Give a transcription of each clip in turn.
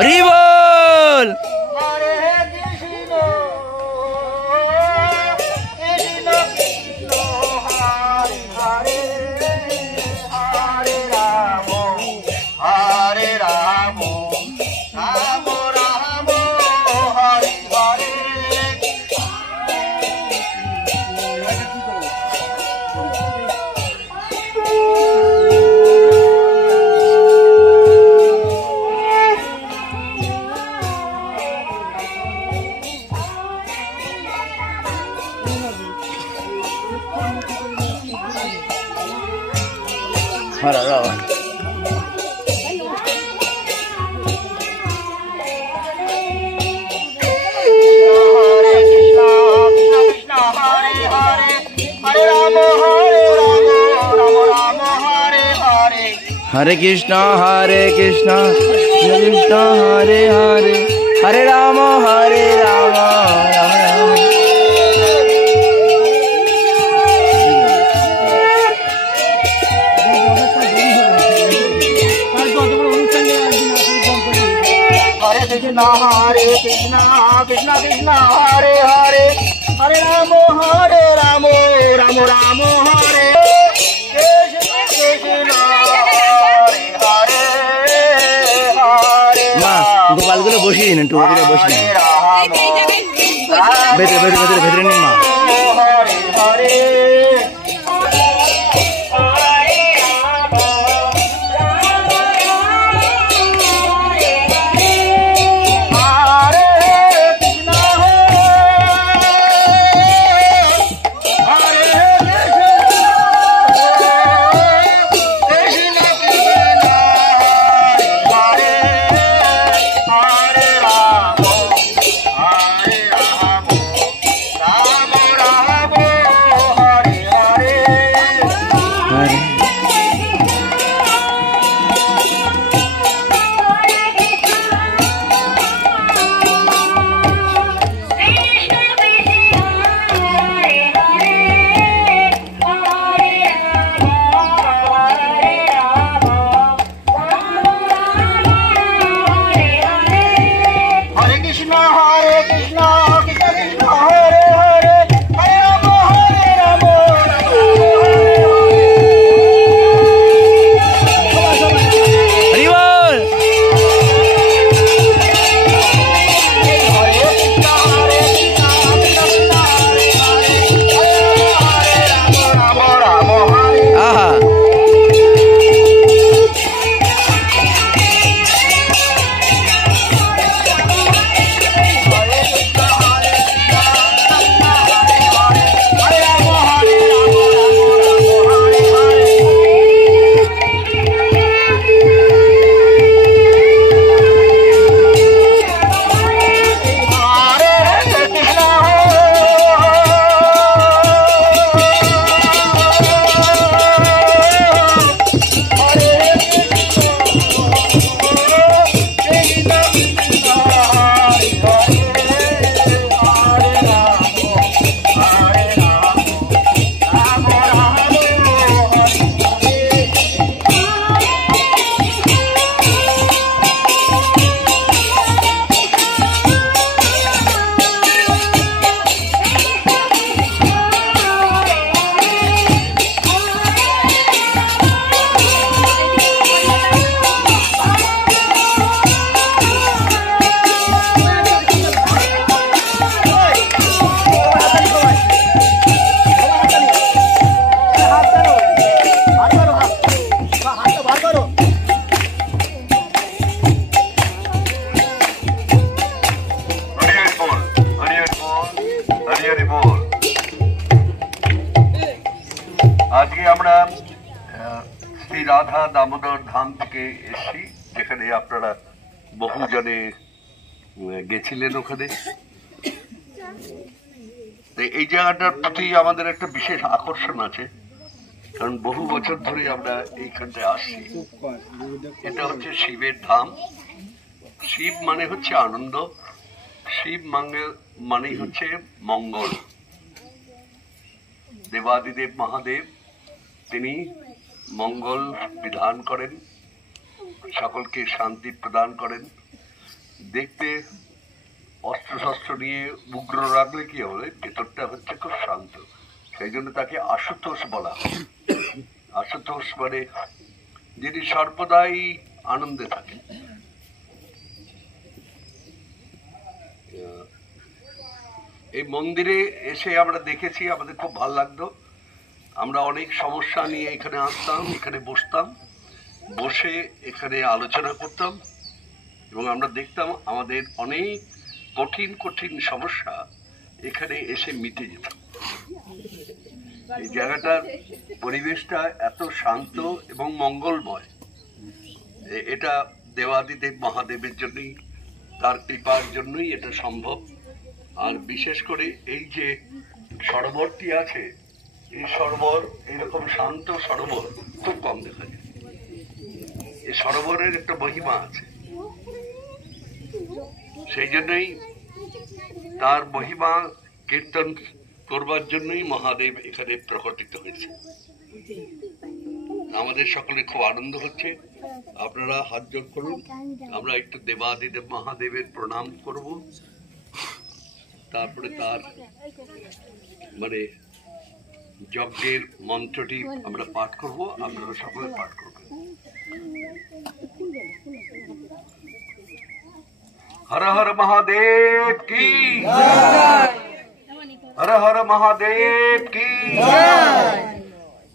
হরি বল। হরে রাম। हरे कृष्णा कृष्ण कृष्ण हरे हरे हरे राम राम राम। हरे कृष्णा कृष्ण कृष्ण हरे हरे हरे राम राम राम हरे গোপালগুলো বসিয়ে দিন একটু, ওদিকে বসিয়ে দিন, ভেতরে ভেতরে ভেতরে ভেতরে নিন মা। আজকে আমরা শ্রী রাধা দামোদর ধাম থেকে এসেছি, যেখানে আপনারা বহু জনে গেছিলেন। ওখানে এই জায়গাটার প্রতি আমাদের একটা বিশেষ আকর্ষণ আছে, কারণ বহু বছর ধরে আমরা এইখানটায় আসছি। এটা হচ্ছে শিবের ধাম। শিব মানে হচ্ছে আনন্দ, শিব মানেই হচ্ছে মঙ্গল। দেবাদিদেব মহাদেব তিনি মঙ্গল বিধান করেন, সকলকে শান্তি প্রদান করেন। দেখতে অস্ত্র শস্ত্র নিয়ে উগ্র রাখলে কি হবে, ভেতরটা হচ্ছে খুব শান্ত। সেই জন্য তাকে আশুতোষ বলা হয়। আশুতোষ মানে যিনি সর্বদাই আনন্দে থাকেন। এই মন্দিরে এসে আমরা দেখেছি, আমাদের খুব ভালো লাগতো। আমরা অনেক সমস্যা নিয়ে এখানে আসতাম, এখানে বসতাম, বসে এখানে আলোচনা করতাম এবং আমরা দেখতাম আমাদের অনেক কঠিন কঠিন সমস্যা এখানে এসে মিটে যেত। এই জায়গাটার পরিবেশটা এত শান্ত এবং মঙ্গলময়, এটা দেবাদিদেব মহাদেবের জন্যই, তার কৃপার জন্যই এটা সম্ভব। আর বিশেষ করে এই যে সরোবরটি আছে, এই সরোবর, এরকম শান্ত সরোবর খুব কম দেখা যায়। এই সরোবরের একটা মহিমা আছে, সেই জন্যই তার মহিমা কীর্তন করবার জন্যই মহাদেব এখানে প্রকটিত হয়েছে। আমাদের সকলে খুব আনন্দ হচ্ছে। আপনারা হাত জোড় করুন, আমরা একটু দেবাদিদেব মহাদেবের প্রণাম করব, তারপরে তার মানে যজ্ঞের মন্ত্রটি আমরা পাঠ করব। আপনারা সকলে পাঠ করবেন। हर हर महादेव की जय, हर हर महादेव की जय,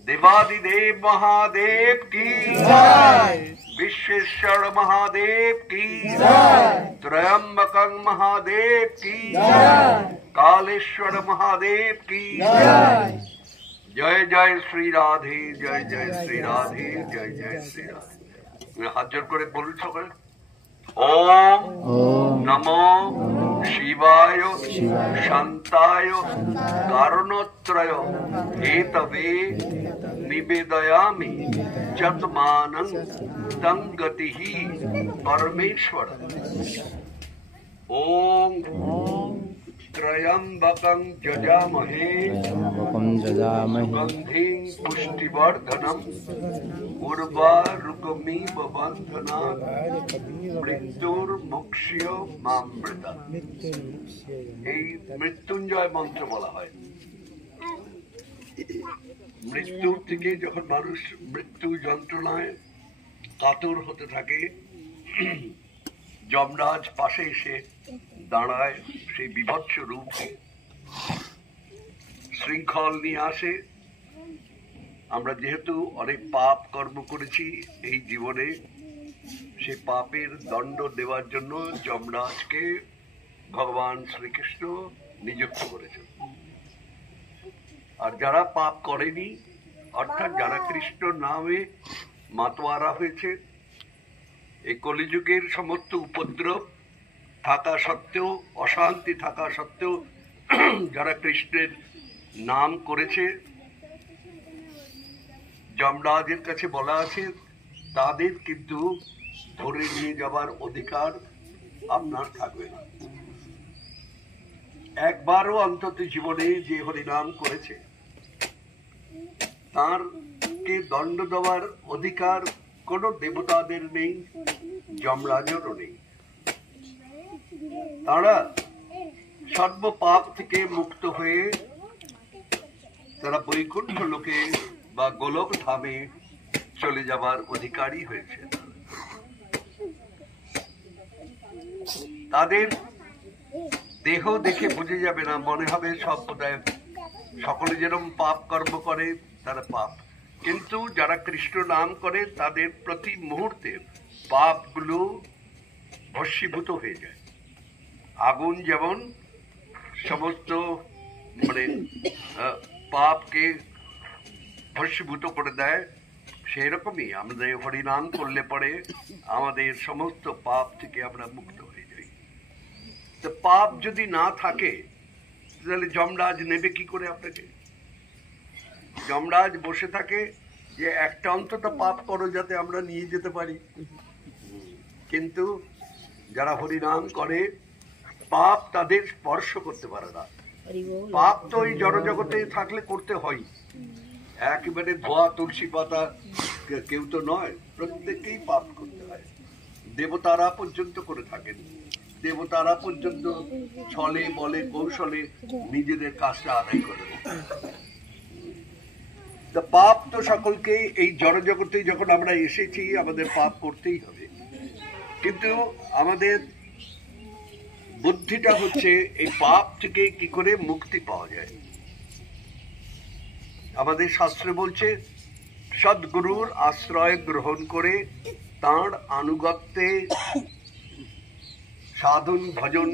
देवादिदेव महादेव की जय, विश्वेश्वर महादेव की जय, त्रयंबकं महादेव की जय, कालेश्वर महादेव की जय। जय जय श्री राधे, जय जय श्री राधे, जय जय श्री राधे। हाथ जोड़ करे बोलুন সকলে। ओम नमो शिवाय शांताय कारणत्रय हेतवे निवेदयामि चतमानं तं गतिः परमेश्वर। ओम त्रयंबकं यजामहे सुगंधिं पुष्टिवर्धनम् उर्वारुकमिव बन्धनात् मृत्युर्मुक्ष्य मामृतात्। এই মৃত্যুঞ্জয় মন্ত্র বলা হয়। মৃত্যুর থেকে যখন মানুষ মৃত্যু যন্ত্রণায় কাতর হতে থাকে, যমরাজ পাশে এসে দাঁড়ায়, সেই বিভৎস রূপ শৃঙ্খল নিয়ে আসে। আমরা যেহেতু অনেক পাপ কর্ম করেছি এই জীবনে, সেই পাপের দণ্ড দেওয়ার জন্য যমরাজকে ভগবান শ্রীকৃষ্ণ নিযুক্ত করেছেন। আর যারা পাপ করেনি, অর্থাৎ যারা কৃষ্ণ নামে মাতোয়ারা হয়েছে, এই কলিযুগের সমস্ত উপদ্রব থাকা সত্ত্বেও, অশান্তি থাকা সত্ত্বেও যারা কৃষ্ণের নাম করেছে, যমরাজের কাছে বলা আছে তাদের কিন্তু ধরে নিয়ে যাবার অধিকার আপনার থাকবে না। একবারও অন্তত জীবনে যে হরিনাম করেছে তারকে দণ্ড দেওয়ার অধিকার কোনো দেবতাদের নেই, যমরাজেরও নেই। তারা সর্ব পাপ থেকে মুক্ত হয়ে তারা বৈকুণ্ঠ লোকে বা গোলক ধামে চলে যাবার অধিকারী হয়েছে। তাদের দেহ দেখে বুঝে যাবে না, মনে হবে সব বোধহয় সকলে যেরকম পাপ কর্ম করে তারা পাপ, কিন্তু যারা কৃষ্ণ নাম করে তাদের প্রতি মুহূর্তে পাপগুলো ভস্মীভূত হয়ে যায়। আগুন যেমন সমস্ত মানে পাপকে ভস্মীভূত করে দেয়, সেই রকমই আমাদের হরিনাম করলে পরে আমাদের সমস্ত পাপ থেকে আমরা মুক্ত হয়ে যাই। তো পাপ যদি না থাকে তাহলে যমরাজ নেবে কি করে আপনাকে? যমরাজ বসে থাকে যে একটা অন্তত পাপ করো যাতে আমরা নিয়ে যেতে পারি, কিন্তু যারা হরিনাম করে পাপ তাদের স্পর্শ করতে পারে না। পাপ তো এই জড়জগতে থাকলে করতে হয়, একেবারে ধোয়া তুলসী পাতা কেউ তো নয়, প্রত্যেককেই পাপ করতে হয়। দেবতারা পর্যন্ত করে থাকেন, দেবতারা পর্যন্ত ছলে বলে কৌশলে নিজেদের কাজটা আদায় করে নেয়। তা পাপ তো সকলকে এই জড়জগতে যখন আমরা এসেছি আমাদের পাপ করতেই হবে, কিন্তু আমাদের বুদ্ধিটা হচ্ছে এই পাপ থেকে কি করে মুক্তি পাওয়া যায়। আমাদের শাস্ত্রে বলছে সদ্গুরুর আশ্রয় গ্রহণ করে তাঁর আনুগত্যে সাধন ভজন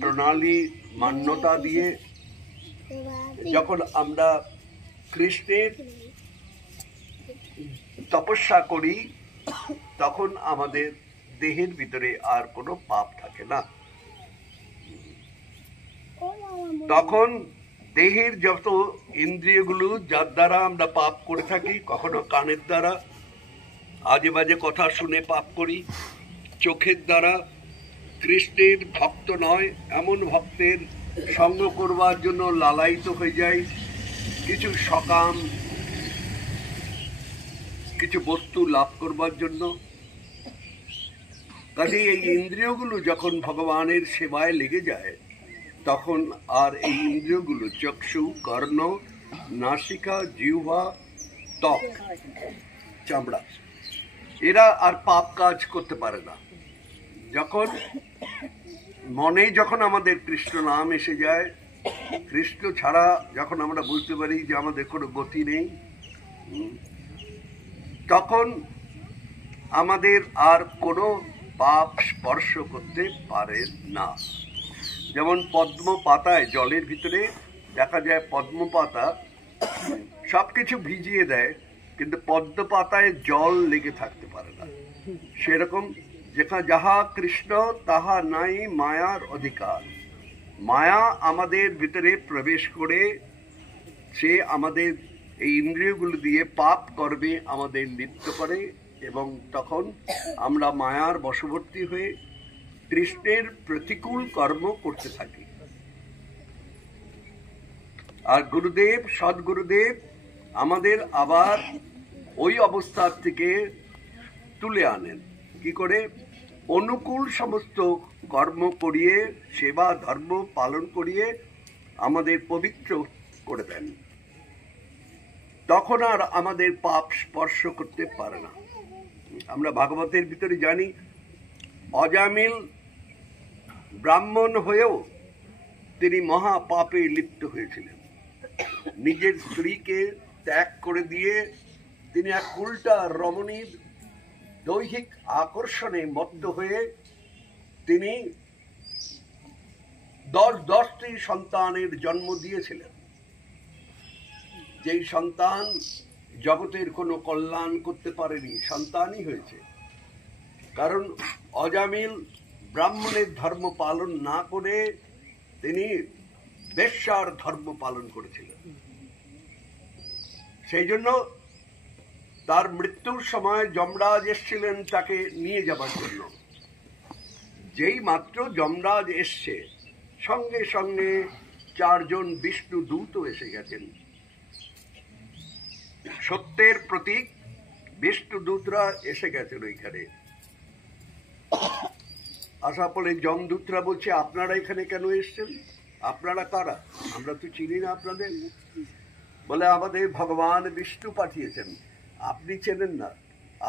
প্রণালী মান্যতা দিয়ে যখন আমরা কৃষ্ণের তপস্যা করি তখন আমাদের দেহের ভিতরে আর কোনো পাপ থাকে না। তখন দেহের যত ইন্দ্রিয়গুলো যার দ্বারা আমরা পাপ করে থাকি, কখনো কানের দ্বারা আজে বাজে কথা শুনে পাপ করি, চোখের দ্বারা কৃষ্ণের ভক্ত নয় এমন ভক্তের সঙ্গ করবার জন্য লালায়িত হয়ে যায়, কিছু সকাম কিছু বস্তু লাভ করবার জন্য। কাজে এই ইন্দ্রিয়গুলো যখন ভগবানের সেবায় লেগে যায় তখন আর এই ইন্দ্রিয়গুলো চক্ষু, কর্ণ, নাসিকা, জিহ্বা, ত্বক, চামড়া এরা আর পাপ কাজ করতে পারে না। যখন মনে যখন আমাদের কৃষ্ণ নাম এসে যায়, কৃষ্ণ ছাড়া যখন আমরা বুঝতে পারি যে আমাদের কোনো গতি নেই, তখন আমাদের আর কোনো পাপ স্পর্শ করতে পারে না। যেমন পদ্ম পাতায় জলের ভিতরে দেখা যায় পদ্ম পাতা সবকিছু ভিজিয়ে দেয়, কিন্তু পদ্ম পাতায় জল লেগে থাকতে পারে না। সেরকম যেখানে যাহা কৃষ্ণ তাহা নাই মায়ার অধিকার। মায়া আমাদের ভিতরে প্রবেশ করে সে আমাদের এই ইন্দ্রিয়গুলো দিয়ে পাপ কর্মে আমাদের লিপ্ত করে এবং তখন আমরা মায়ার বশবর্তী হয়ে কৃষ্ণের প্রতিকূল কর্ম করতে থাকি। আর গুরুদেব, সদ্গুরুদেব আমাদের আবার ওই অবস্থার থেকে তুলে আনেন। কি করে? অনুকূল সমস্ত কর্ম করিয়ে, সেবা ধর্ম পালন করিয়ে আমাদের পবিত্র করে দেন। তখন আর আমাদের পাপ স্পর্শ করতে পারে না। আমরা ভাগবতের ভিতরে জানি অজামিল ব্রাহ্মণ হয়েও তিনি মহা পাপে লিপ্ত হয়েছিলেন। নিজের স্ত্রীকে ত্যাগ করে দিয়ে তিনি এক উল্টা রমণীর দৈহিক আকর্ষণে মত্ত হয়ে তিনি 10টি সন্তানের জন্ম দিয়েছিলেন। যেই সন্তান জগতের কোনো কল্যাণ করতে পারেনি, সন্তানই হয়েছে। কারণ অজামিল ব্রাহ্মণের ধর্ম পালন না করে তিনি বেশ্যার ধর্ম পালন করেছিলেন। সেই জন্য তার মৃত্যুর সময় যমরাজ এসেছিলেন তাকে নিয়ে যাবার জন্য। যেই মাত্র যমরাজ এসছে সঙ্গে সঙ্গে 4 জন বিষ্ণু দূত এসে গেছেন। সত্যের প্রতীক বিষ্ণু দূতরা এসে গেছেন ওইখানে। আসার পরে যমদূতরা বলছে আপনারা এখানে কেন এসছেন? আপনারা কারা? আমরা তো চিনি না আপনাদের। বলে আমাদের ভগবান বিষ্ণু পাঠিয়েছেন। আপনি চেনেন না,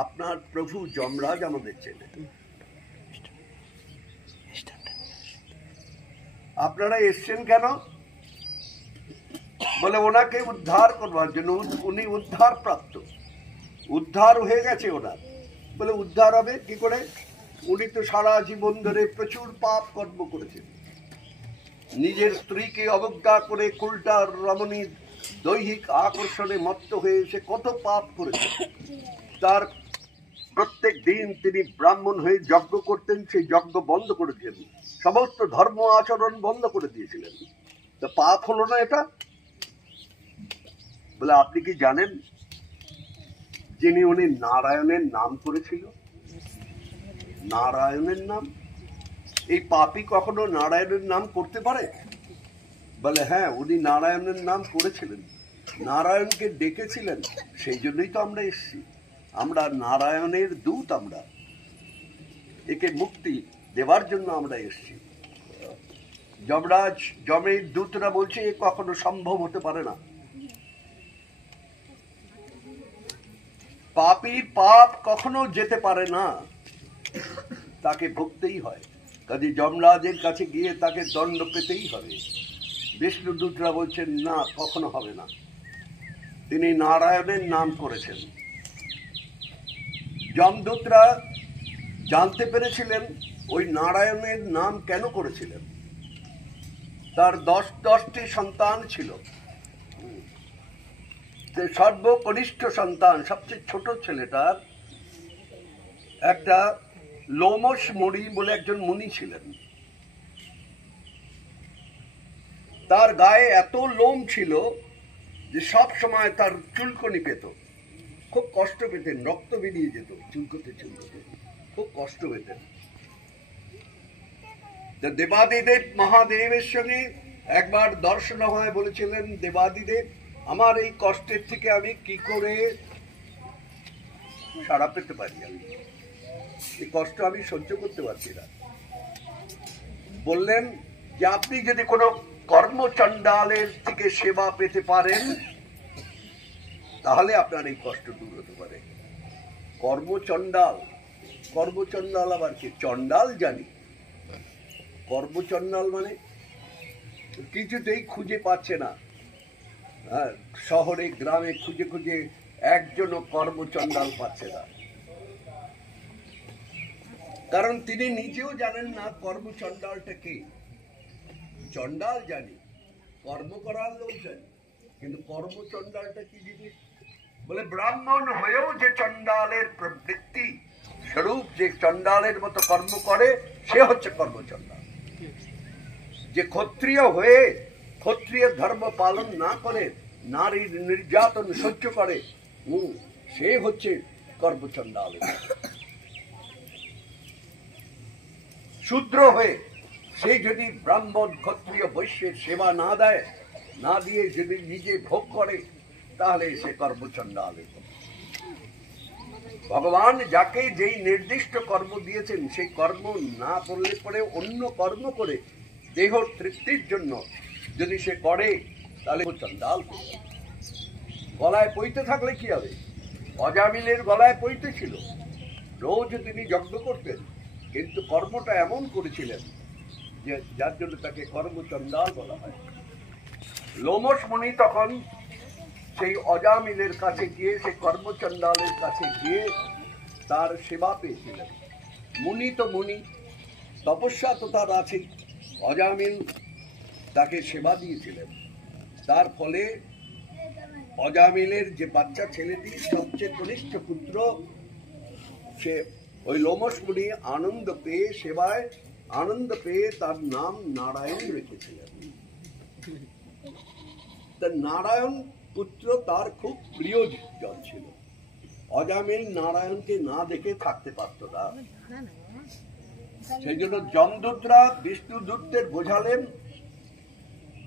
আপনার প্রভু যমরাজ আমাদের চেনেন। আপনারা এসছেন কেন? বলে ওনাকে উদ্ধার করবার জন্য। উনি উদ্ধার প্রাপ্ত, উদ্ধার হয়ে গেছে ওনার। বলে উদ্ধার হবে কি করে? উনি তো সারা জীবন ধরে প্রচুর পাপ কর্ম করেছেন। নিজের স্ত্রীকে অবজ্ঞা করে কুলটার রমণীর দৈহিক আকর্ষণে মত্ত হয়ে সে কত পাপ করেছে। তার প্রত্যেক দিন তিনি ব্রাহ্মণ হয়ে যজ্ঞ করতেন, সেই যজ্ঞ বন্ধ করেছেন, সমস্ত ধর্ম আচরণ বন্ধ করে দিয়েছিলেন। তা পাপ হলো না এটা? বলে আপনি কি জানেন যিনি উনি নারায়ণের নাম করেছিল? নারায়ণের নাম? এই পাপী কখনো নারায়ণের নাম করতে পারে? বলে হ্যাঁ, উনি নারায়ণের নাম করেছিলেন, নারায়ণকে ডেকেছিলেন, সেই জন্যই তো আমরা এসেছি। আমরা নারায়ণের দূত। আমরা একে মুক্তি দেওয়ার জন্য আমরা এসেছি। যমরাজ যমের দূতরা বলছে এ কখনো সম্ভব হতে পারে না, পাপীর পাপ কখনো যেতে পারে না, তাকে ভুগতেই হয়। কাজে যমরাজের কাছে গিয়ে তাকে দণ্ড পেতেই হবে। বিষ্ণু দূতরা বলছেন না, কখনো হবে না। তিনি নারায়ণের নাম করেছেন। যমদূতরা জানতে পেরেছিলেন ওই নারায়ণের নাম কেন করেছিলেন। তার 10টি সন্তান ছিল। সর্বকনিষ্ঠ সন্তান, সবচেয়ে ছোট ছেলেটার একটা লোমশ মুনি বলে একজন মুনি ছিলেন। তার গায়ে এত লোম ছিল যে সব সময় তার চুলকনি পেত, খুব কষ্ট পেতেন, রক্ত বেরিয়ে যেত চুলকোতে চুলকোতে, খুব কষ্ট পেতেন। দেবাদিদেব মহাদেবের সঙ্গে একবার দর্শন হয়, বলেছিলেন দেবাদিদেব আমার এই কষ্টের থেকে আমি কি করে সাড়া পেতে পারি, আমি এই কষ্ট আমি সহ্য করতে পারছি না। বললেন যে আপনি যদি কোনো কর্মচণ্ডালের থেকে সেবা পেতে পারেন তাহলে আপনার এই কষ্ট দূর হতে পারে। কর্মচণ্ডাল, কর্মচণ্ডাল আবার কি? চণ্ডাল জানি, কর্মচণ্ডাল মানে কিছুতেই খুঁজে পাচ্ছে না। হ্যাঁ, শহরে গ্রামে খুঁজে খুঁজে একজনও কর্মচণ্ডাল পাচ্ছে না, কারণ তিনি নিজেও জানেন না কর্মচণ্ডালটা কি। চণ্ডাল জানি, কর্ম করার লোক জানি, কিন্তু কর্মচণ্ডালটা কি জিনিস? বলে ব্রাহ্মণ হয়েও যে চণ্ডালের প্রবৃত্তি স্বরূপ, যে চণ্ডালের মতো কর্ম করে সে হচ্ছে কর্মচণ্ডাল। যে ক্ষত্রিয় হয়ে ক্ষত্রিয় ধর্ম পালন না করে নারীর নির্যাতন সহ্য করে, সে হচ্ছে কর্মচণ্ডাল। শূদ্র হয়ে সে যদি ব্রাহ্মণ ক্ষত্রিয় বৈশ্যের সেবা না দেয়, না দিয়ে যদি নিজে ভোগ করে, তাহলে সে কর্মচণ্ডাল। ভগবান যাকে যেই নির্দিষ্ট কর্ম দিয়েছেন সেই কর্ম না করলে পরে অন্য কর্ম করে দেহ তৃপ্তির জন্য যদি সে করে তাহলে চণ্ডাল। গলায় পইতে থাকলে কি হবে? অজামিলের গলায় পইতে ছিল, রোজ তিনি যজ্ঞ করতেন, কিন্তু কর্মটা এমন করেছিলেন যে যার জন্য তাকে কর্মচণ্ডাল বলা হয়। লোমশ মুনি তখন সেই অজামিলের কাছে গিয়ে, সেই কর্মচণ্ডালের কাছে গিয়ে তার সেবা পেয়েছিলেন। মুনি তো মুনি, তপস্যা তো তার আছেই। অজামিল তাকে সেবা দিয়েছিলেন, তার ফলে অজামিলের যে বাচ্চা ছেলেটি সবচেয়ে কনিষ্ঠ পুত্র, সে ওই লোমশ মুনি আনন্দ পেয়ে, সেবায় আনন্দ পেয়ে তার নাম নারায়ণ রেখেছিলেন। তার নারায়ণ পুত্র তার খুব প্রিয় জন ছিল। অজামিল নারায়ণকে না দেখে থাকতে পারত না। সেই জন্য যমদূতরা বিষ্ণুদূতদের বোঝালেন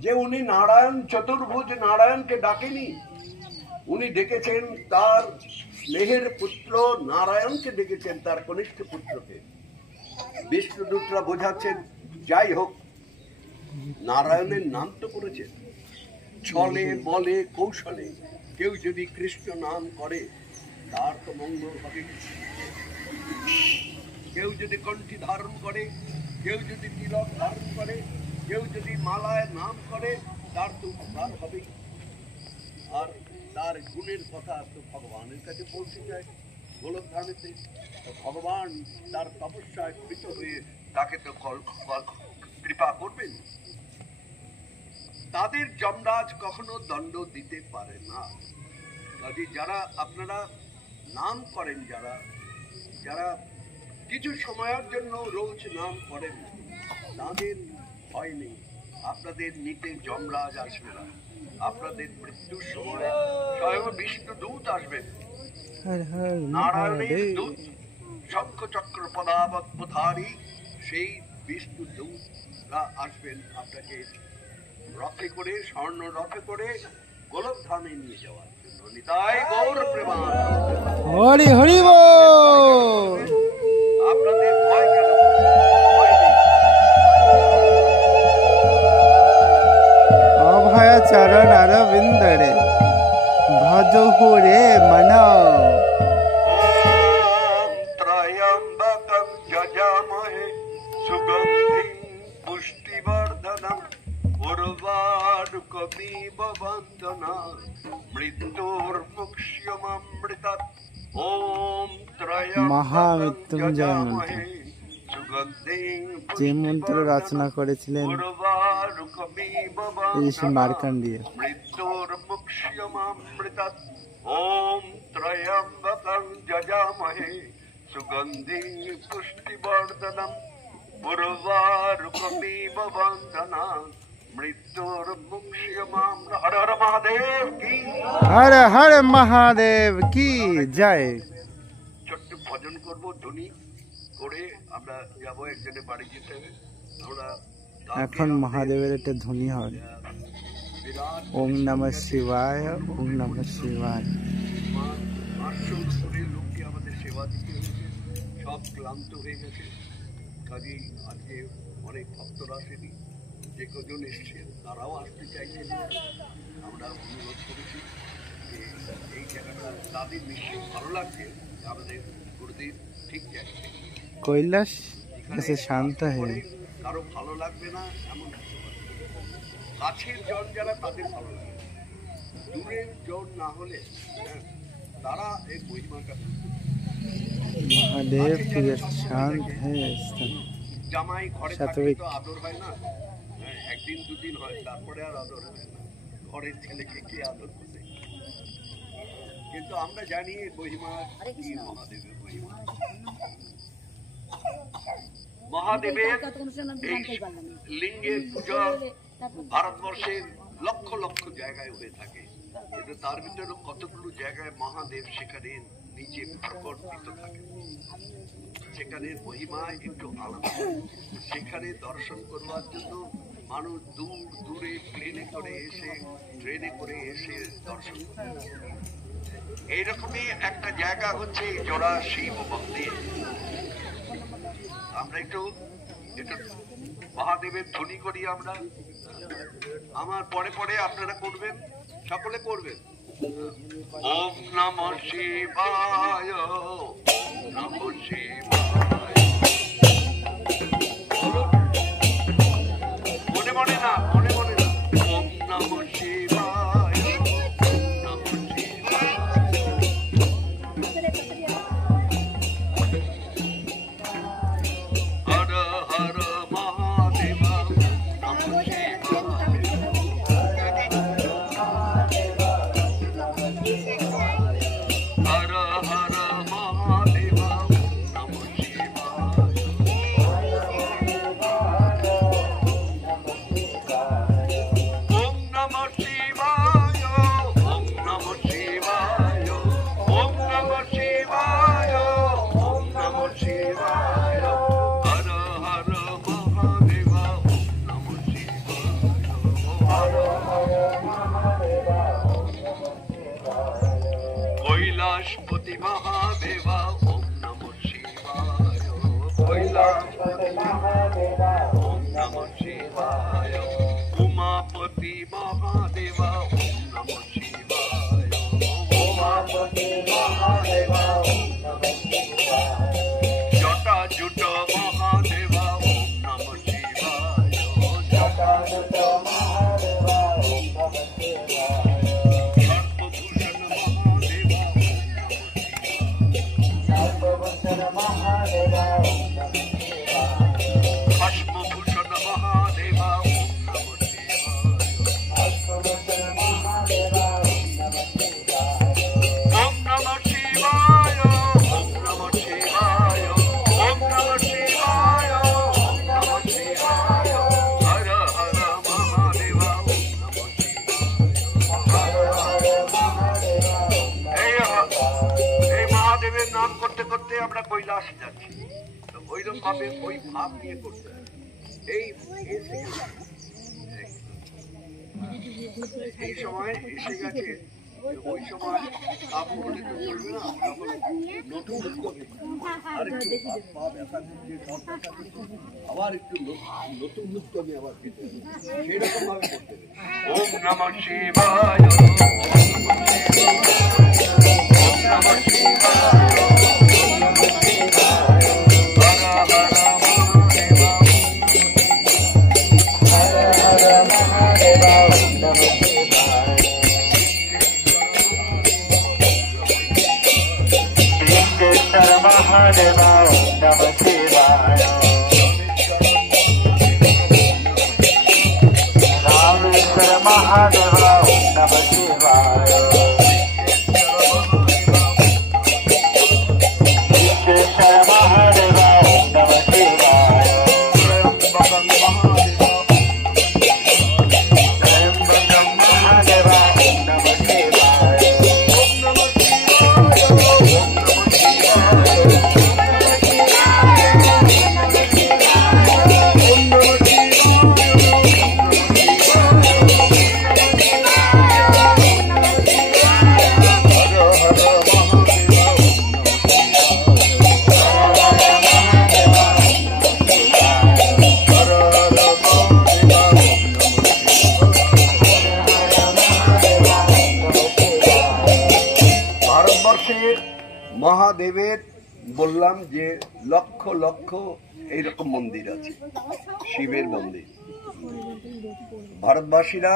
যে উনি নারায়ণ চতুর্ভুজ নারায়ণকে ডাকেনি, উনি ডেকেছেন তার স্নেহের পুত্র নারায়ণকে ডেকেছেন, তার কনিষ্ঠ পুত্রকে। বিষ্ণুদূতরা বোঝাচ্ছেন যাই হোক, নারায়ণের নাম তো করেছেন, ছলে বলে কৌশলে কেউ যদি কৃষ্ণ নাম করে তার তো মঙ্গল হবে। কেউ যদি কণ্ঠী ধারণ করে, কেউ যদি তিলক ধারণ করে, কেউ যদি মালায় নাম করে, তার তো উপকার হবে। আর তার গুণের কথা তো ভগবানের কাছে পৌঁছে যায় গোলকধামেতে। ভগবান তার তপস্যায় কৃত হয়ে তাকে তো কৃপা করবেন। তাদের যমরাজ কখনো দণ্ড দিতে পারে না। কাজে যারা আপনারা নাম করেন, যারা যারা কিছু সময়ের জন্য রোজ নাম করেন, তাদের ভয় নেই, আপনাদের নিতে যমরাজ আসবে না। আপনাদের মৃত্যুর সময় স্বয়ং বিষ্ণু দূত আসবেন, নারায়ণের দূত, শঙ্খ চক্র পদাবৎধারী সেই বিষ্ণু দূতরা আসবেন আপনাকে রথে করে, স্বর্ণ রথে করে গোলকধামে নিয়ে যাওয়ার জন্য। নিতাই গৌর প্রেমানন্দ। হরি হরি বল। আপনাদের ভয় কেন? দুহুরে মনো ওম ত্রয়ম্বকং যজামহে সুগন্ধিং পুষ্টিবর্ধনম উর্বারুকমিব বন্দনাৎ মৃত্যুর্মুক্ষ্যমমৃতাৎ। ওম ত্রয়ম্বকং মহামৃত্যুঞ্জয় মন্ত্র, যজামহে সুগন্ধিং যে মন্ত্র রচনা করেছিলেন উর্বারুকমিব ঋষি মার্কণ্ডেয়। মৃত্যুর্মুক্ষ্যমমৃতাৎ। ওম ত্রয়ম্বকং যজামহে সুগন্ধিং পুষ্টিবর্ধনম উর্বারুকমিব বন্দনাৎ মৃত্যুর্মুক্ষ্যমমৃতাৎ। হর হর মহাদেব কি হর হর মহাদেব কি জয়। ছোট্ট ভজন করব, ধ্বনি করে আমরা যাবো, একজনের বাড়ি যেতে হবে। আমরা এখন মহাদেবের একটা ধ্বনি হবে, বিরাট ওম নমঃ শিবায়, ওম নমঃ শিবায়। আটশোর লোককে আমাদের সেবা দিতে হয়েছে, সব ক্লান্ত হয়ে গেছে। কাজেই আজকে অনেক ভক্তরা আসেনি, যে কজন এসছেন তারাও আসতে চাইছেন। আমরা অনুরোধ করেছি যে এই জায়গাটা তাদের নিশ্চয়ই ভালো লাগছে, আমাদের গুরুদেব ঠিক জায়গাতে। কৈলাস এখানে ऐसे शांत है। পরে কারো ভালো লাগবে না এমন হতে পারে। কাছের জন যারা তাদের ভালো লাগে, দূরের জন না হলে তারা এই মহিমাটা বুঝতে পারে। महादेव की शांत है स्थान। জামাই ঘরে থাকলে সাত্বিক। তো আদর হয় না, একদিন দুদিন হয়, তারপরে আর আদর হয় না। ঘরের ছেলেকে কে আদর করে? কিন্তু আমরা জানি এই মহিমা কি, মহাদেবের মহিমা। মহাদেবের এই লিঙ্গের পূজা ভারতবর্ষের লক্ষ লক্ষ জায়গায় হয়ে থাকে, কিন্তু তার ভিতরে কতগুলো জায়গায় মহাদেব সেখানে নিচে প্রকটিত থাকে। সেখানে মহিমা একটু আলাদা। সেখানে দর্শন করবার জন্য মানুষ দূর দূরে ট্রেনে করে এসে দর্শন করে। এইরকমই একটা জায়গা হচ্ছে জোড়া শিব মন্দির। আমরা একটু মহাদেবের ধ্বনি করি আমরা, আমার পরে পরে আপনারা করবেন, সকলে করবেন। ওম নমঃ শিবায়, ওম নমঃ শিবায়। মনে মনে না, মনে মনে না। ওম নমঃ শিবায়, ওম নমঃ শিবায়। হর হর মহাদেব, নমঃ শিবায়। হর হর মহাদেব, নমঃ শিবায়। ওম নমঃ শিবায়, ওম নমঃ শিবায়, ওম নমঃ শিবায়, ওম নমঃ শিবায়। হর হর মহাদেব, ওম নমঃ শিবায়। কৈলাসপতি মহাদেব, ওম নমঃ শিবায়। কৈলাসপতি মহাদেব, ওম নমঃ শিবায়। উমাপতি মহাদেব, ওম নমঃ শিবায়। উমাপতি মহাদেব, ওম নমঃ শিবায়। জটাজুট মহাদেব, ওম নমঃ শিবায়। জটাজুট মহাদেব, ওম নমঃ শিবায়। সর্বভূষণ মহাদেব, সর্বভূষণ মহাদেব, ভস্মভূষণ মহাদেব, ওম নমঃ শিবায়। ওম নমঃ শিবায়, ওম নমঃ শিবায়, ওম নমঃ শিবায়, ওম নমঃ শিবায়। হর হর মহাদেব, ওম নমঃ শিবায়। এই মহাদেবের নাম করতে করতে আমরা কৈলাস যাচ্ছি। তো ওইরকম ভাবে ওই ভাব নিয়ে করতে হবে। এই সময় এসে গেছে ওই সময় কাবু হলে তো চলবে না, নতুন উদ্যোগে আরেকটু পা ব্যথা করছে, সব ব্যথা করছে, আবার একটু নতুন উদ্যোগে আবার খেতে হবে, সেরকম ভাবে করতে হবে। ওম নমঃ শিবায়, ওম নমঃ শিবায়, মহাদেবের বললাম যে লক্ষ লক্ষ এইরকম মন্দির আছে, শিবের মন্দির। ভারতবাসীরা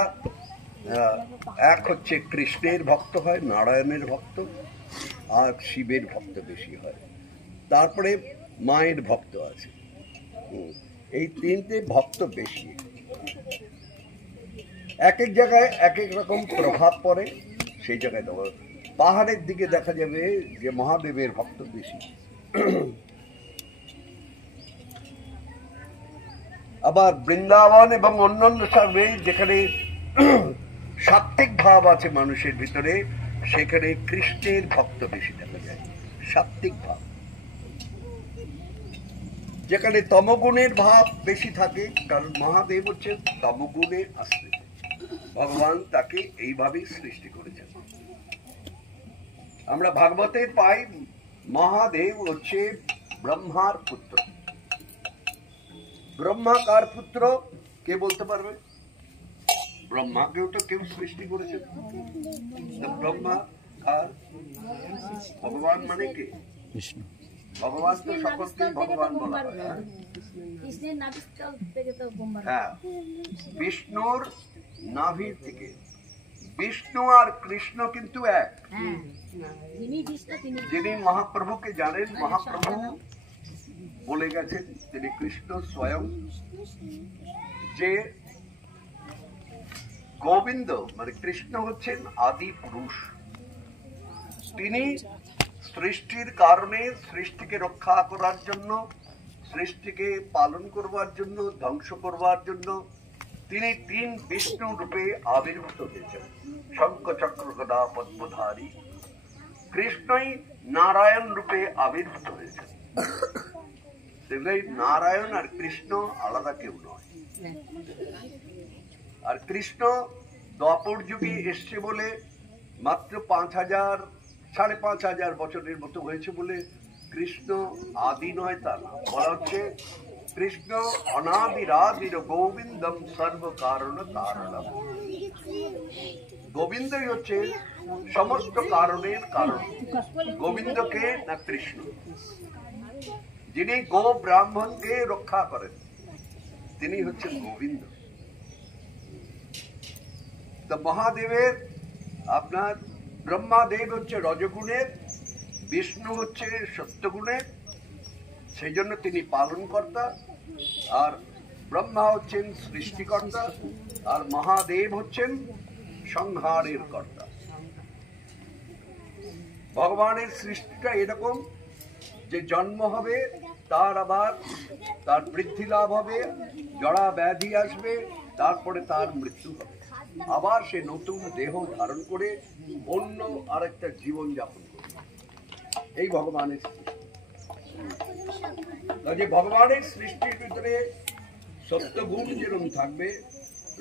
এক হচ্ছে কৃষ্ণের ভক্ত হয়, নারায়ণের ভক্ত, আর শিবের ভক্ত বেশি হয়। তারপরে মায়ের ভক্ত আছে, এই তিনটে ভক্ত বেশি। এক এক জায়গায় এক এক রকম প্রভাব পড়ে, সেই জায়গায় দেওয়া। পাহাড়ের দিকে দেখা যাবে যে মহাদেবের ভক্ত বেশি। আবার বৃন্দাবন এবং অন্যান্য স্থানে যেখানে সাত্ত্বিক ভাব আছে মানুষের ভিতরে, সেখানে কৃষ্ণের ভক্ত বেশি দেখা যায়, সাত্ত্বিক ভাব। যেখানে তমগুণের ভাব বেশি থাকে, কারণ মহাদেব হচ্ছে তমগুণে আশ্রিত, ভগবান তাকে এইভাবেই সৃষ্টি করেছেন। আমরা ভাগবতে পাই মহাদেব হচ্ছে ব্রহ্মার পুত্র। ব্রহ্মা কার পুত্র কে বলতে পারবে? ব্রহ্মাকেও তো কেউ সৃষ্টি করেছে। ব্রহ্মা আর ভগবান মানে কে? ভগবান তো সকলকে ভগবান বলা হয়। হ্যাঁ, বিষ্ণুর নাভির থেকে। বিষ্ণু আর কৃষ্ণ কিন্তু এক। যিনি মহাপ্রভুকে জানেন, মহাপ্রভু বলে গেছেন, তিনি কৃষ্ণ স্বয়ং, যে গোবিন্দ মানে কৃষ্ণ হচ্ছেন আদি পুরুষ। তিনি সৃষ্টির কারণে, সৃষ্টিকে রক্ষা করার জন্য, সৃষ্টিকে পালন করবার জন্য, ধ্বংস করবার জন্য তিনি তিন বিষ্ণু রূপে আবির্ভূত হয়েছেন। শঙ্খ চক্র গদা পদ্মধারী কৃষ্ণই নারায়ণ রূপে আবির্ভূত হয়েছেন। সেগুলোই নারায়ণ আর কৃষ্ণ আলাদা কেউ নয়। আর কৃষ্ণ দ্বাপর যুগে এসছে বলে মাত্র 5000 5,500 বছরের মতো হয়েছে বলে কৃষ্ণ আদি নয় তা না, বলা হচ্ছে কৃষ্ণ অনাদিরাদির গোবিন্দম সর্ব কারণ কারণম। গোবিন্দই হচ্ছে সমস্ত কারণের কারণ। গোবিন্দকে না কৃষ্ণ, যিনি গো ব্রাহ্মণকে রক্ষা করেন, তিনি হচ্ছেন গোবিন্দ। তো মহাদেবের আপনার ব্রহ্মাদেব হচ্ছে রজগুণের, বিষ্ণু হচ্ছে সত্যগুণের, সেই জন্য তিনি পালনকর্তা, আর ব্রহ্মা হচ্ছেন সৃষ্টিকর্তা, আর মহাদেব হচ্ছেন সংহারের কর্তা। ভগবানের সৃষ্টিটা এরকম যে জন্ম হবে, তার আবার তার বৃদ্ধি লাভ হবে, জড়া ব্যাধি আসবে, তারপরে তার মৃত্যু হবে, আবার সে নতুন দেহ ধারণ করে অন্য আরেকটা জীবন যাপন করবে। এই ভগবানের সৃষ্টি। ভগবানের সৃষ্টির ভিতরে সত্যগুণ যেরকম থাকবে,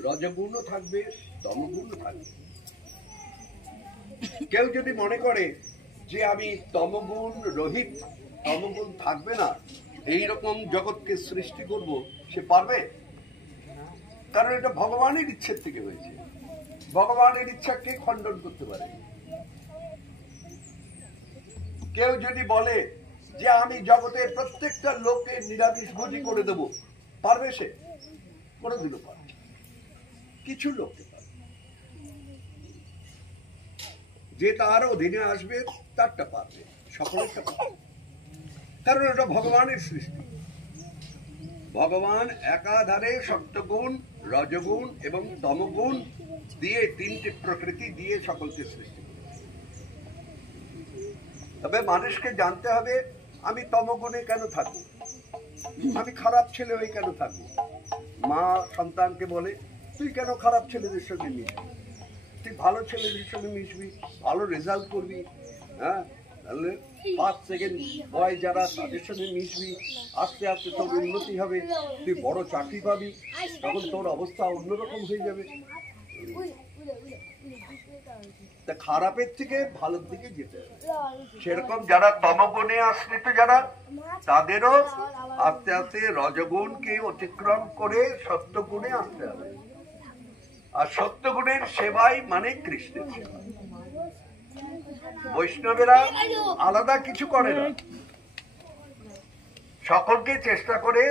রজগুণও থাকবে, তমগুণও থাকবে। কেউ যদি মনে করে যে আমি তমগুণ রহিত, তমগুণ থাকবে না, এইরকম জগৎকে সৃষ্টি করব, সে পারবে? কারণ এটা ভগবানের ইচ্ছের থেকে হয়েছে। ভগবানের ইচ্ছাকে খণ্ডন করতে পারে। কেউ যদি বলে যে আমি জগতের প্রত্যেকটা লোককে নিরামিষ ভোজী করে দেব, পারবে সে? কোনোদিনও পারবে? কিছু লোককে পারবে, যে তার অধীনে আসবে তারটা পারবে, সকলেরটা পারবে। কারণ এটা ভগবানের সৃষ্টি। ভগবান একাধারে সত্যগুণ, রজগুণ এবং তমগুণ দিয়ে, তিনটি প্রকৃতি দিয়ে সকলকে সৃষ্টি করেছে। তবে মানুষকে জানতে হবে আমি তমগুণে কেন থাকবো, আমি খারাপ ছেলে হয়ে কেন থাকবো। মা সন্তানকে বলে তুই কেন খারাপ ছেলেদের সঙ্গে মিশবি, তুই ভালো ছেলেদের সঙ্গে মিশবি, ভালো রেজাল্ট করবি, হ্যাঁ, তাহলে ফার্স্ট সেকেন্ড বয় যারা তাদের সঙ্গে মিশবি, আস্তে আস্তে তোর উন্নতি হবে, তুই বড় চাকরি পাবি, তখন তোর অবস্থা অন্যরকম হয়ে যাবে। তা খারাপের থেকে ভালোর দিকে যেতে হবে। সেরকম যারা তমগুণে আশ্রিত যারা, তাদেরও আস্তে আস্তে রজগুণকে অতিক্রম করে সত্যগুণে আসতে হবে। আর সত্যগুণের সেবাই মানে কৃষ্ণের সেবা। বৈষ্ণবেরা আলাদা কিছু করে না, সকলকে চেষ্টা করে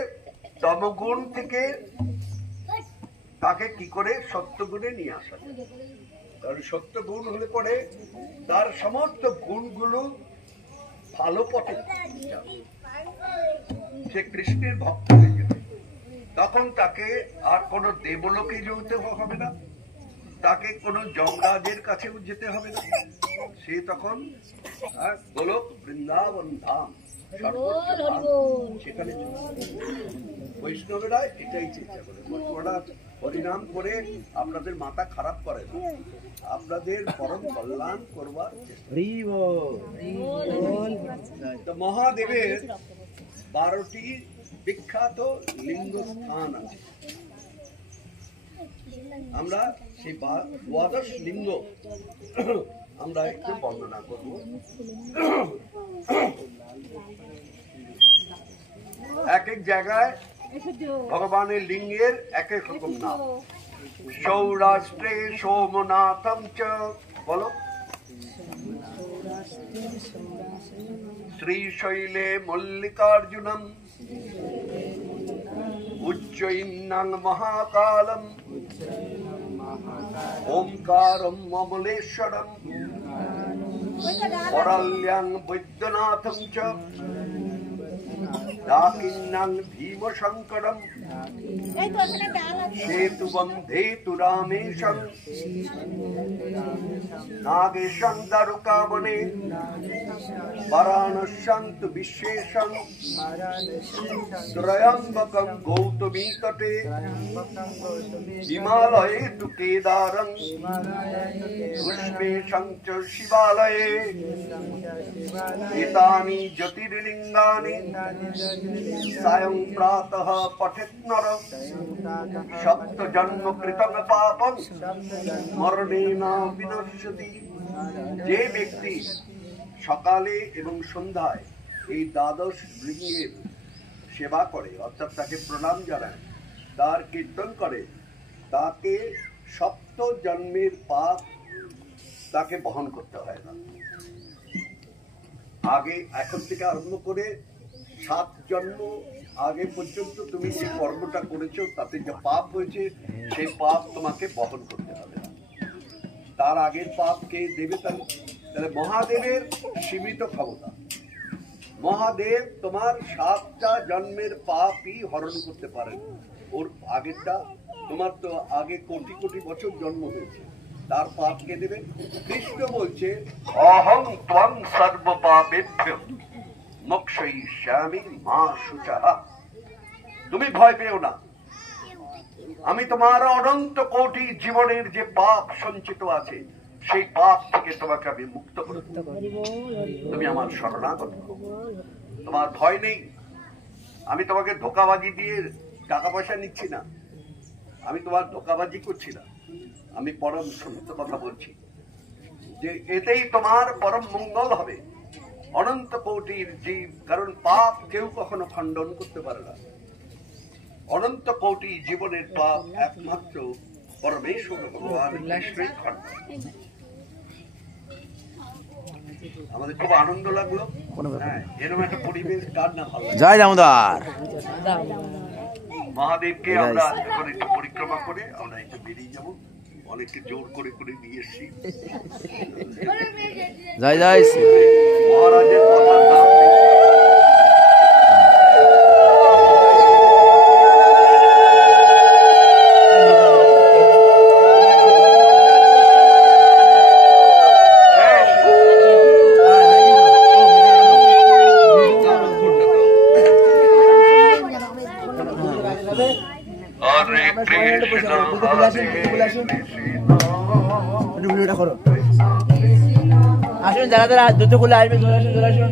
তমগুণ থেকে তাকে কি করে সত্যগুণে নিয়ে আসা যায়। কারণ সত্যগুণ হলে পরে তার সমস্ত গুণগুলো ভালো পথে যাবে, সে কৃষ্ণের ভক্ত হয়ে যাবে। তখন তাকে আর কোনো দেবলোকে যেতে হবে না, তাকে কোনো যমরাজের কাছেও যেতে হবে না। সে তখন গোলক বৃন্দাবন ধাম, সর্বোচ্চ ধাম, সেখানে বৈষ্ণবেরা এটাই চেষ্টা করে। বৈষ্ণবরা হরিনাম করে আপনাদের মাথা খারাপ করে না, আপনাদের পরম কল্যাণ করবার চেষ্টা। মহাদেবের 12টি বিখ্যাত লিঙ্গ স্থান আছে। আমরা সেই 12 লিঙ্গ আমরা একটু বর্ণনা করব। এক এক জায়গায় ভগবানের লিঙ্গের এক এক রকম নাম। সৌরাষ্ট্রে সোমনাথম চ, বলো। শ্রীশৈলে মল্লিকার্জুনম, উজ্জয়িন্যাং মহাকালম, ওমকারম অমলেশ্বরম, পরাল্যাং বৈদ্যনাথম চ, ডাকিন্যাং ভীমশঙ্করম, সেতুবন্ধেতু রামেশং, নাগেশং দ্বারকাবনে, বারাণস্যাং তু বিশ্বেশং, ত্রয়ম্বকং গৌতমী তটে, হিমালয়ে তু কেদারং, পুষ্পেশং চ শিবালয়ে, এতানি জ্যোতির্লিঙ্গানি সায়ং প্রাতঃ পঠেৎ নর, সপ্ত জন্ম কৃতং পাপং মরণেন বিনশ্যতি। যে ব্যক্তি সকালে এবং সন্ধ্যায় এই 12 লিঙ্গের সেবা করে, অর্থাৎ তাকে প্রণাম জানায়, তার কীর্তন করে, তাকে সপ্ত জন্মের পাপ তাকে বহন করতে হয় না। আগে এখন থেকে আরম্ভ করে 7 জন্ম আগে পর্যন্ত তুমি যে কর্মটা করেছো তাতে যে পাপ হয়েছে সেই পাপ তোমাকে বহন করতে হবে না। তার আগের পাপ কে দেবে? তাহলে মহাদেবের সীমিত ক্ষমতা। মহাদেব তোমার 7টা জন্মের পাপই হরণ করতে পারেন। ওর আগেরটা, তোমার তো আগে কোটি কোটি বছর জন্ম হয়েছে, তার পাপ কে দেবে? কৃষ্ণ বলছে অহং ত্বং সর্ব পাপেভ্যো মোক্ষয়িষ্যামি মা শুচঃ। তুমি ভয় পেও না, আমি তোমার অনন্ত কোটি জীবনের যে পাপ সঞ্চিত আছে সেই পাপ থেকে তোমাকে আমি মুক্ত করে দেব। তুমি আমার শরণাগত, তোমার ভয় নেই। আমি তোমাকে ধোঁকাবাজি দিয়ে টাকা পয়সা নিচ্ছি না, আমি তোমার ধোঁকাবাজি করছি না, আমি পরম সত্য কথা বলছি। যে এতেই তোমার পরম মঙ্গল হবে। অনন্ত কোটির জীব, কারণ পাপ কেউ কখনো খণ্ডন করতে পারে না। অনন্ত কোটি জীবনের পাপ একমাত্র পরমেশ্বর ভগবান কৃষ্ণই খণ্ডন। আমাদের খুব আনন্দ লাগলো। হ্যাঁ, এরকম একটা পরিবেশ কার না ভালো লাগে। জয় দামোদর। মহাদেবকে আমরা এখন একটু পরিক্রমা করে আমরা একটু বেরিয়ে যাবো। অনেককে জোর করে করে নিয়ে এসছি। জয় জয় শ্রী মহারাজের কথার দাম নেই। আসুন, যারা যারা দ্রুত খুলে আসবেন, চলে আসুন, চলে আসুন।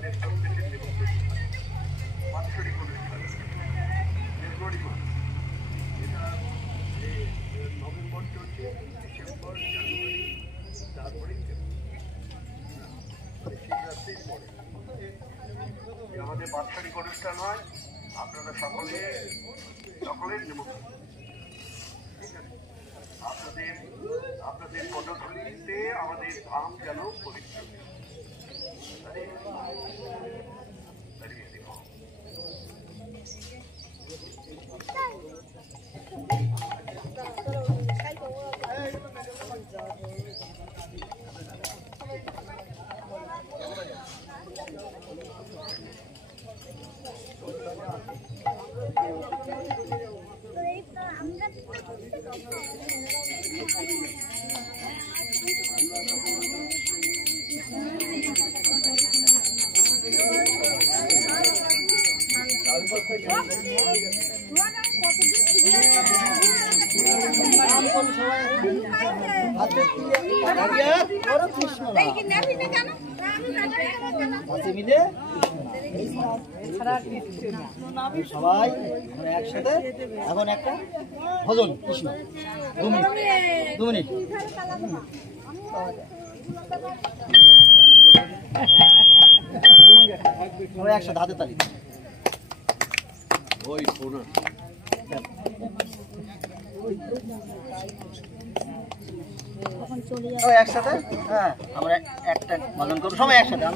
আপনাদের প্রত্যেকের নিমন্ত্রণ বাৎসরিক অনুষ্ঠান ফেব্রুয়ারি মাস। এটা নভেম্বর চলছে, ডিসেম্বর, জানুয়ারি, তারপরে শিবরাত্রির পরে আমাদের বাৎসরিক অনুষ্ঠান হয়। আপনারা সকলের নিমন্ত্রণ। ঠিক আছে, আপনাদের পদধূলিতে আমাদের ধাম যেন পবিত্র। সবাই একসাথে এখন একটা ভজন কৃষ্ণ 2 মিনিট সবাই একসাথে হাতে তালি ওই শোনা একসাথে। হ্যাঁ, আমরা একটা ভজন করবো সবাই একসাথে।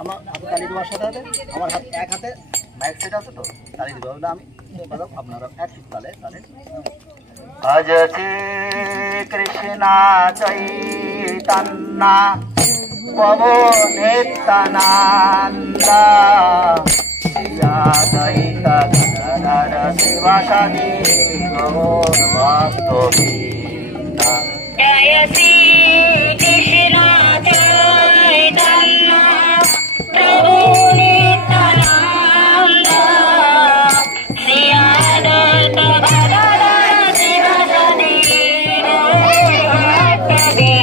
আমার হাতে তালি দেওয়ার সাথে সাথে আমার হাত এক হাতে মাইক সেট আছে তো তালি দিতে হবে। আমি আপনারা এক তালে তালে আজ শ্রী কৃষ্ণ চৈতন্য প্রভু নিত্যানন্দ দ্বৈত গদাধর শিবাসাদি গৌর ভক্তবৃন্দ। জয় শ্রী কৃষ্ণ চৈতন্য প্রভু নিত্যানন্দ শ্রী অদ্বৈত গদাধর শিবাসাদি গৌর ভক্তবৃন্দ।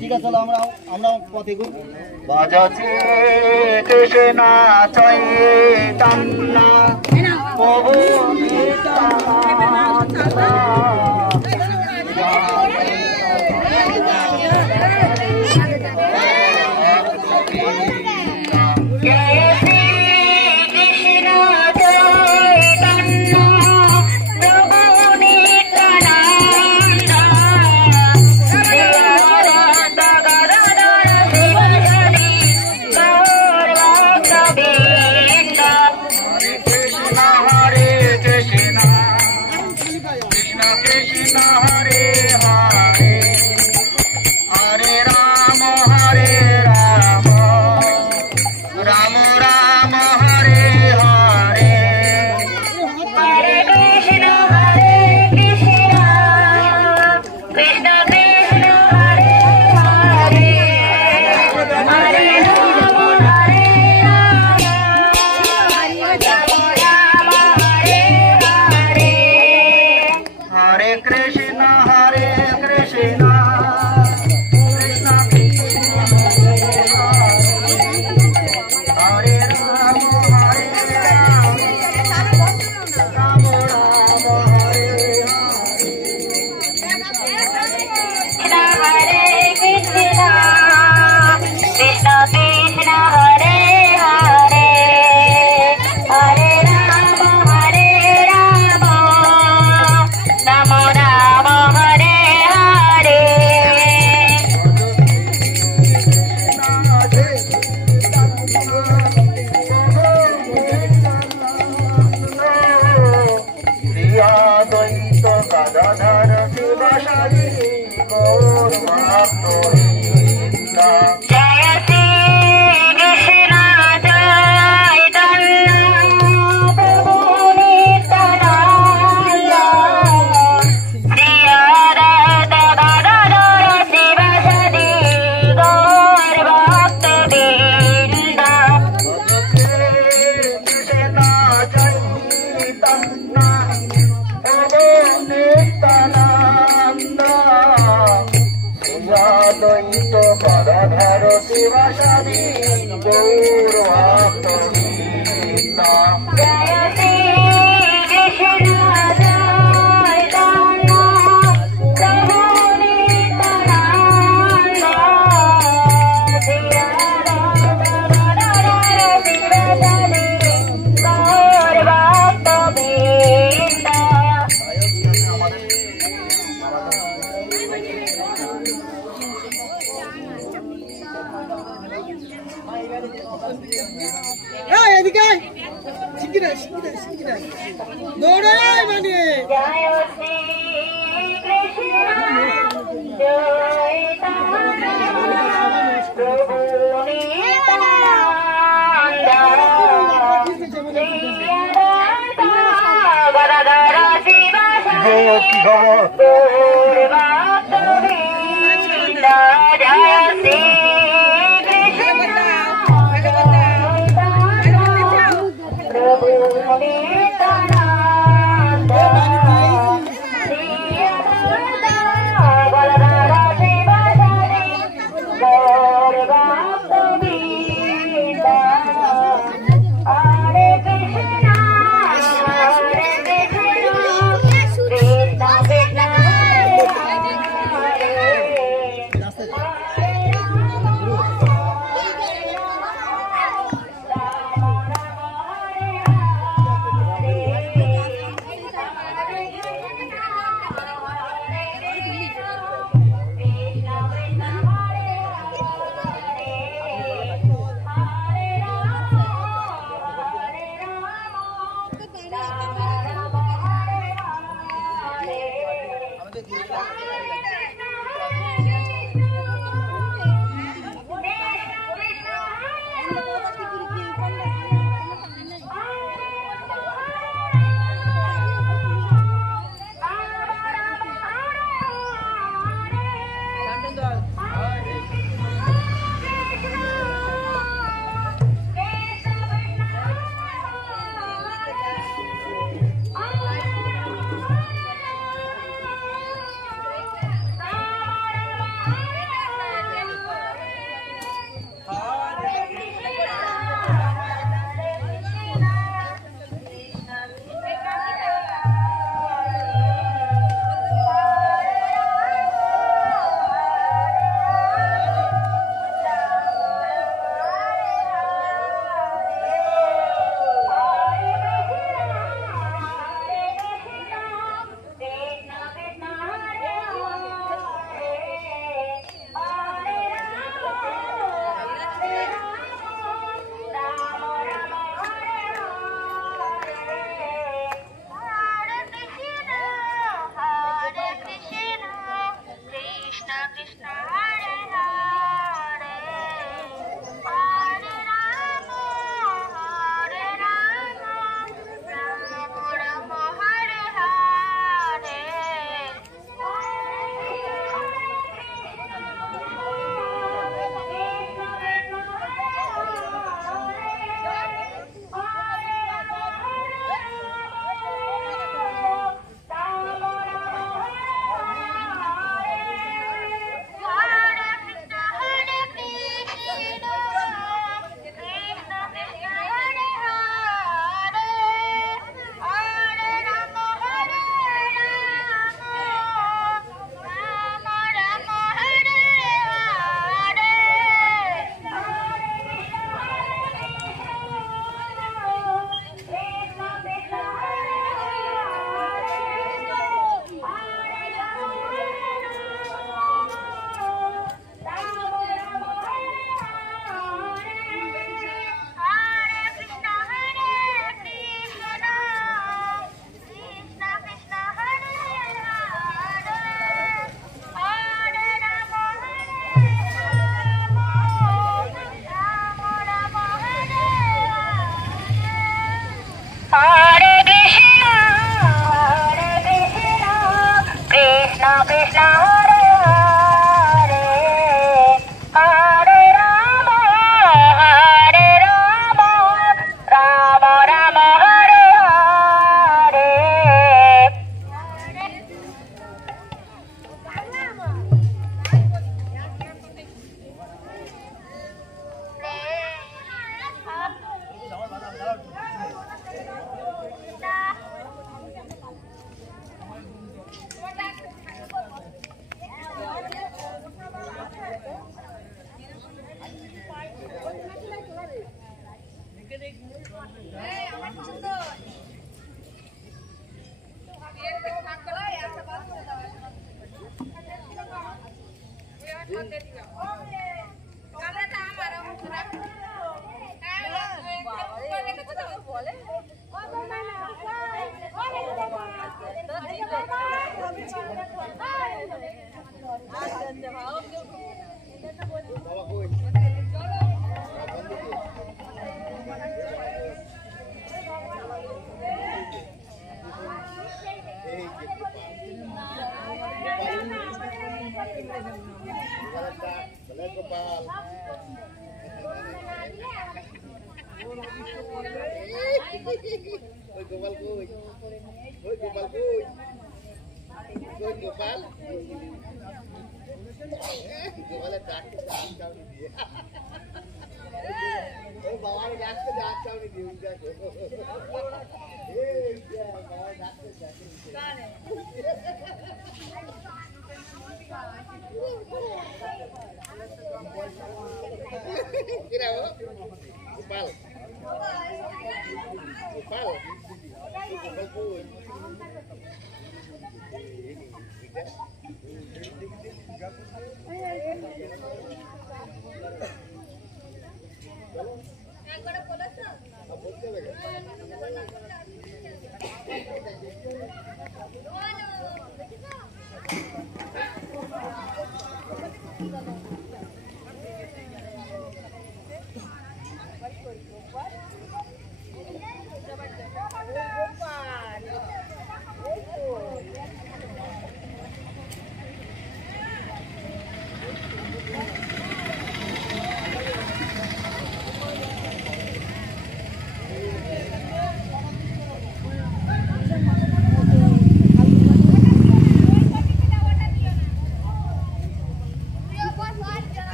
ঠিক আছে, চলো আমরা পথে ঘুরি। বাজাচ্ছে কৃষ্ণ চৈতন্য প্রভু নিত্যানন্দ নিত্যানন্দ Krishna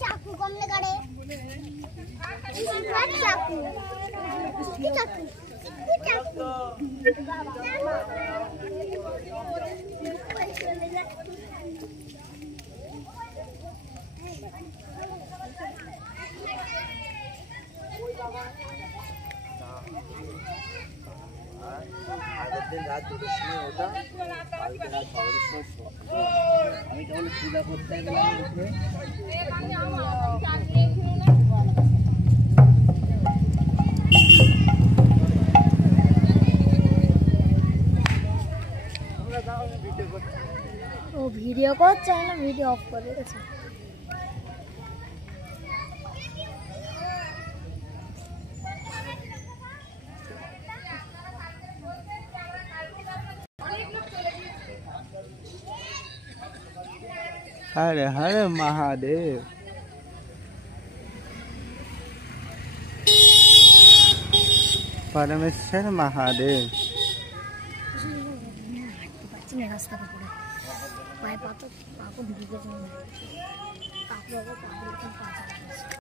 चाकू कमने काढे चाकू चाकू আগের দিন রাত 2টার সময় ওটা কালকে রাত 12টার সময় আমি তখন পূজা করতে গেলাম উঠে ও ভিডিও করছে না ভিডিও অফ করে রেখেছে हरे हरे महादेव परमेश्वर महादेव रास्ता पे पड़े पाए पापा भिगे पापा